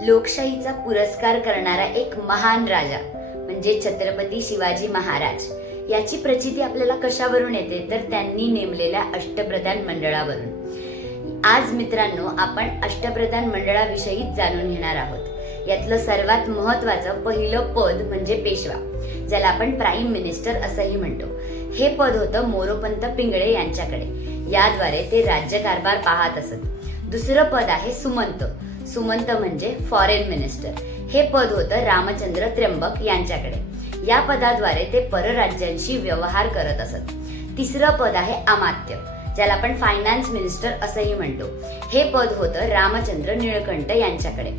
लोकशाहीचा पुरस्कार करणारा एक महान राजा म्हणजे छत्रपती शिवाजी महाराज. याची प्रचिती आपल्याला कशावरून येते? तर त्यांनी नेमलेल्या अष्टप्रधान मंडळावरून. आज मित्रांनो आपण अष्टप्रधान मंडळाविषयी जाणून घेणार आहोत. यातलं सर्वात महत्वाचं पहिलं पद म्हणजे पेशवा ज्याला आपण प्राईम मिनिस्टर असंही म्हणतो. हे पद होतं मोरोपंत पिंगळे यांच्याकडे. याद्वारे ते राज्यकारभार पाहत असत. दुसरं पद आहे सुमंत सुमंत म्हणजे फॉरेन मिनिस्टर हे पद होतं रामचंद्र त्र्यंबक यांच्याकडे. या पदाद्वारे ते परराज्यांशी व्यवहार करत असत. तिसरं पद आहे अमात्य ज्याला आपण फायनान्स मिनिस्टर असंही म्हणतो. हे पद होतं रामचंद्र निळकंठ यांच्याकडे.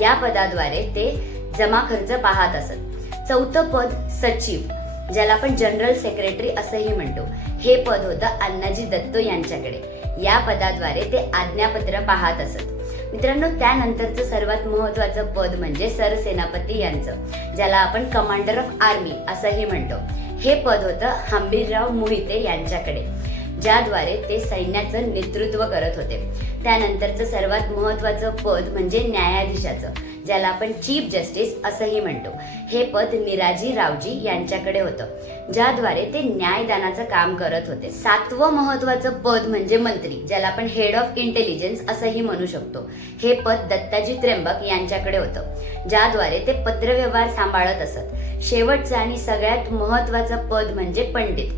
या पदाद्वारे ते जमा खर्च पाहत असत. चौथं पद सचिव ज्याला आपण जनरल सेक्रेटरी असंही म्हणतो. हे पद होतं अण्णाजी दत्तो यांच्याकडे. या पदाद्वारे ते आज्ञापत्र पाहत असत. मित्रांनो त्यानंतरचं सर्वात महत्वाचं पद म्हणजे सरसेनापती यांचं ज्याला आपण कमांडर ऑफ आर्मी असंही म्हणतो. हे पद होतं हंबीरराव मोहिते यांच्याकडे ज्याद्वारे ते सैन्याचं नेतृत्व करत होते. त्यानंतरचं सर्वात महत्वाचं पद म्हणजे न्यायाधीशाचं. ज्याला आपण चीफ जस्टिस असंही म्हणतो. हे पद निराजी रावजी यांच्याकडे होतं ज्याद्वारे ते न्यायदानाचं काम करत होते. सातवं महत्वाचं पद म्हणजे मंत्री ज्याला आपण हेड ऑफ इंटेलिजन्स असंही म्हणू शकतो. हे पद दत्ताजी त्र्यंबक यांच्याकडे होतं ज्याद्वारे ते पत्रव्यवहार सांभाळत असत. शेवटचं आणि सगळ्यात महत्वाचं पद म्हणजे पंडित.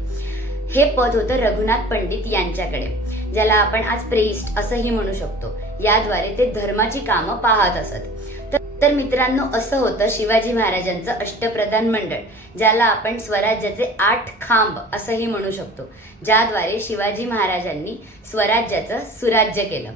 हे पद होतं रघुनाथ पंडित यांच्याकडे ज्याला आपण आज प्रेस्ट असंही म्हणू शकतो. याद्वारे ते धर्माची कामं पाहत असत. तर- तर मित्रांनो असं होतं शिवाजी महाराजांचं अष्टप्रधान मंडळ ज्याला आपण स्वराज्याचे आठ खांब असंही म्हणू शकतो. ज्याद्वारे शिवाजी महाराजांनी स्वराज्याचं सुराज्य केलं.